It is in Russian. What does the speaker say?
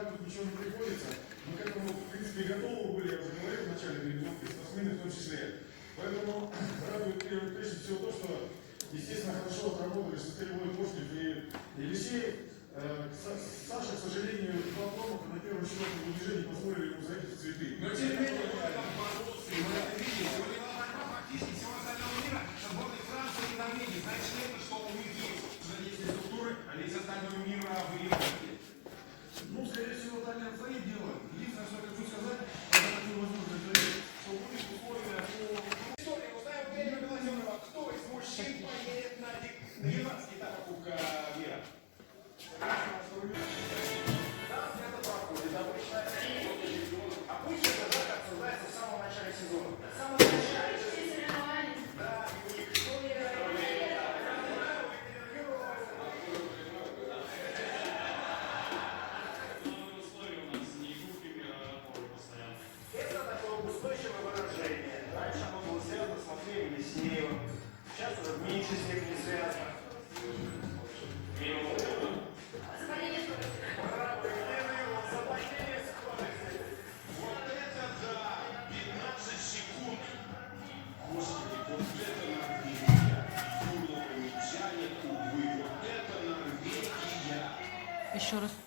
скрывать тут ничего не приходится. Мы к этому, в принципе, готовы были, я уже говорил в начале тренировки, спортсмены в том числе. Поэтому радует прежде всего то, что, естественно, хорошо отработали Соколевой, Кошкин и Елисеев. Саша, к сожалению, два промаха на первом счетном движении позволили ему заехать в цветы. Но тем не менее, мы это бороться, и мы это видели. Сегодня была борьба практически всего остального мира, сборной Франции и Норвегии. Значит, это, что у них есть структуры, а весь остальной мир выигрывает. Ну, скорее всего, так и обстоит дело. Единственное, что я хочу сказать, это такую возможность дает, что у них условия по... История, узнаем у тренера Белозерова, кто из мужчин поедет на 12-й этап Кубка мира. Обычно это так обсуждается в самом начале сезона. В самом начале да, и у них это такое устойчивое выражение. Раньше оно было связано с Матвеем Елисеевым. Сейчас уже в меньшей степени связано. Еще раз.